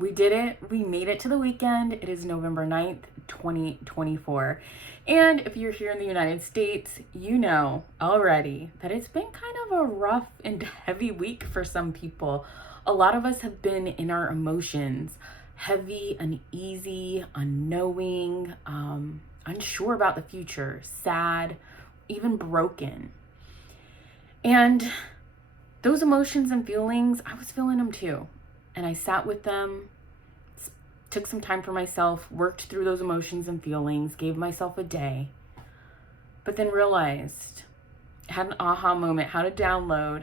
We did it. We made it to the weekend. It is November 9th, 2024. And if you're here in the United States, you know already that it's been kind of a rough and heavy week for some people. A lot of us have been in our emotions, heavy, uneasy, unknowing, unsure about the future, sad, even broken. And those emotions and feelings, I was feeling them too. And I sat with them, took some time for myself, worked through those emotions and feelings, gave myself a day, but then realized, had an aha moment, how to download,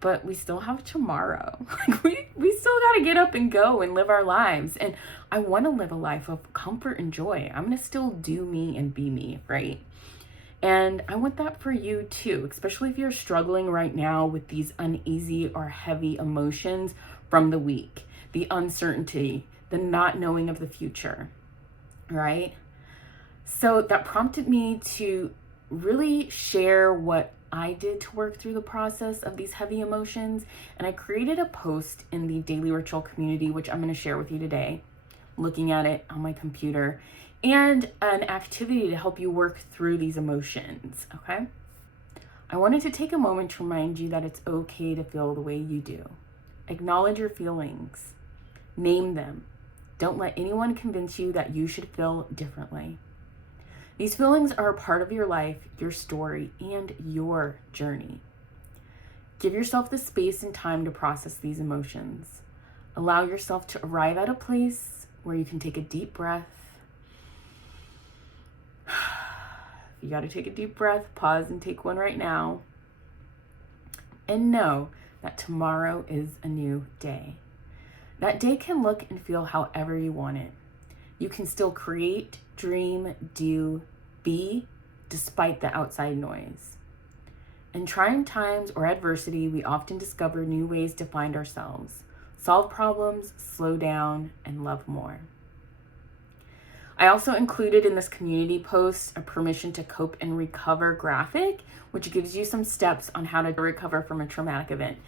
but we still have tomorrow. we still got to get up and go and live our lives. And I want to live a life of comfort and joy. I'm going to still do me and be me, right? And I want that for you too, especially if you're struggling right now with these uneasy or heavy emotions from the week, the uncertainty, the not knowing of the future, right? So that prompted me to really share what I did to work through the process of these heavy emotions. And I created a post in the Daily Ritual community, which I'm going to share with you today, looking at it on my computer, and an activity to help you work through these emotions, okay? I wanted to take a moment to remind you that it's okay to feel the way you do. Acknowledge your feelings. Name them. Don't let anyone convince you that you should feel differently. These feelings are a part of your life, your story, and your journey. Give yourself the space and time to process these emotions. Allow yourself to arrive at a place where you can take a deep breath. You got to take a deep breath, pause and take one right now. And know that tomorrow is a new day. That day can look and feel however you want it. You can still create, dream, do, be, despite the outside noise. In trying times or adversity, we often discover new ways to find ourselves, solve problems, slow down, and love more. I also included in this community post a permission to cope and recover graphic, which gives you some steps on how to recover from a traumatic event.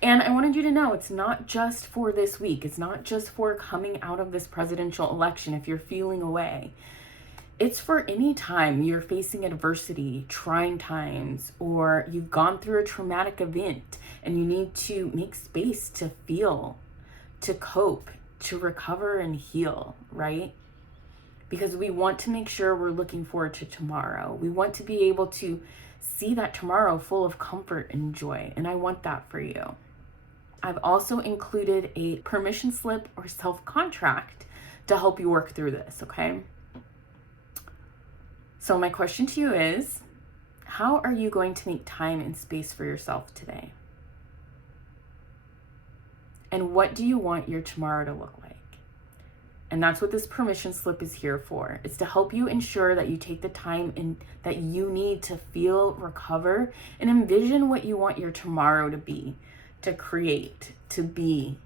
And I wanted you to know it's not just for this week. It's not just for coming out of this presidential election if you're feeling away. It's for any time you're facing adversity, trying times, or you've gone through a traumatic event and you need to make space to feel, to cope, to recover and heal, right? Because we want to make sure we're looking forward to tomorrow. We want to be able to see that tomorrow full of comfort and joy, and I want that for you. I've also included a permission slip or self-contract to help you work through this, okay? So my question to you is, how are you going to make time and space for yourself today? And what do you want your tomorrow to look like? And that's what this permission slip is here for. It's to help you ensure that you take the time that you need to feel, recover, and envision what you want your tomorrow to be, to create, to be.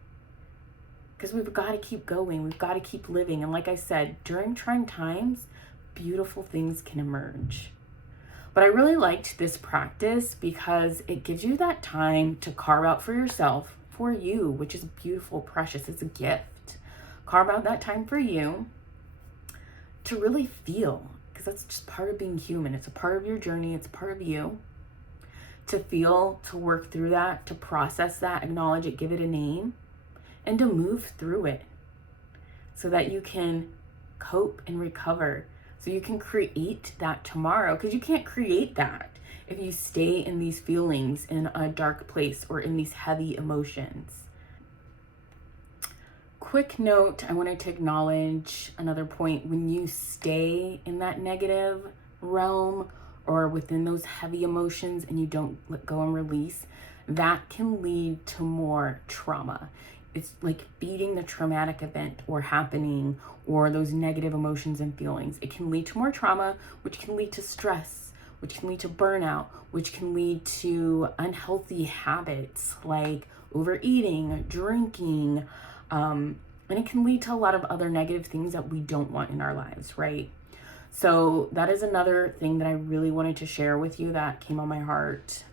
Because we've got to keep going. We've got to keep living. And like I said, during trying times, beautiful things can emerge. But I really liked this practice because it gives you that time to carve out for yourself, for you, which is beautiful, precious. It's a gift. Carve out that time for you to really feel, because that's just part of being human. It's a part of your journey. It's part of you. To feel, to work through that, to process that, acknowledge it, give it a name, and to move through it so that you can cope and recover, so you can create that tomorrow, because you can't create that if you stay in these feelings in a dark place or in these heavy emotions. Quick note, I wanted to acknowledge another point. When you stay in that negative realm or within those heavy emotions and you don't let go and release, that can lead to more trauma. It's like beating the traumatic event or happening or those negative emotions and feelings. It can lead to more trauma, which can lead to stress, which can lead to burnout, which can lead to unhealthy habits like overeating, drinking, and it can lead to a lot of other negative things that we don't want in our lives, right? So that is another thing that I really wanted to share with you that came on my heart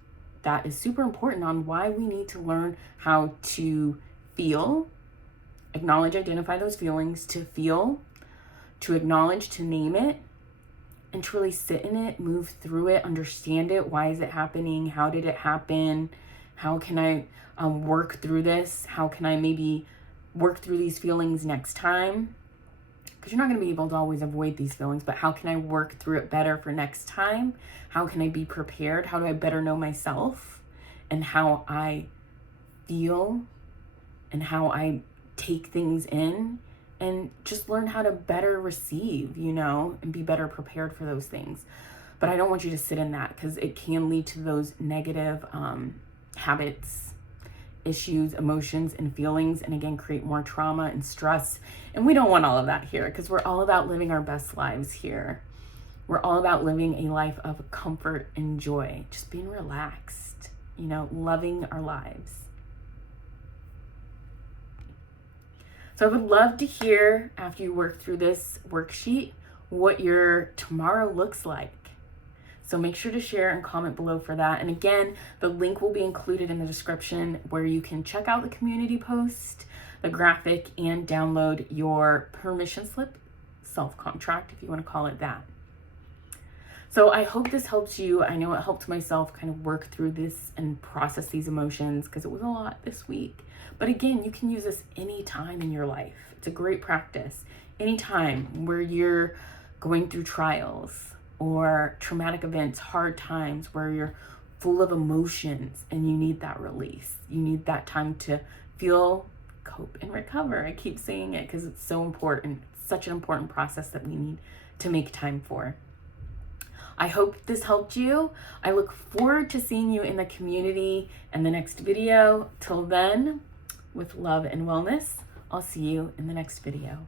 that is super important on why we need to learn how to feel acknowledge, identify those feelings, to feel, to acknowledge, to name it, and to really sit in it, move through it, understand it. Why is it happening? How did it happen? How can I work through this? How can I maybe work through these feelings next time? Because you're not going to be able to always avoid these feelings, but how can I work through it better for next time? How can I be prepared? How do I better know myself and how I feel and how I take things in, and just learn how to better receive, you know, and be better prepared for those things. But I don't want you to sit in that, because it can lead to those negative habits, issues, emotions, and feelings, and again, create more trauma and stress. And we don't want all of that here, because we're all about living our best lives here. We're all about living a life of comfort and joy, just being relaxed, you know, loving our lives. So I would love to hear, after you work through this worksheet, what your tomorrow looks like. So make sure to share and comment below for that. And again, the link will be included in the description, where you can check out the community post, the graphic, and download your permission slip, self-contract, if you want to call it that. So I hope this helps you. I know it helped myself kind of work through this and process these emotions, because it was a lot this week. But again, you can use this anytime in your life. It's a great practice. Anytime where you're going through trials or traumatic events, hard times, where you're full of emotions and you need that release. You need that time to feel, cope, and recover. I keep saying it because it's so important. It's such an important process that we need to make time for. I hope this helped you. I look forward to seeing you in the community in the next video. Till then, with love and wellness, I'll see you in the next video.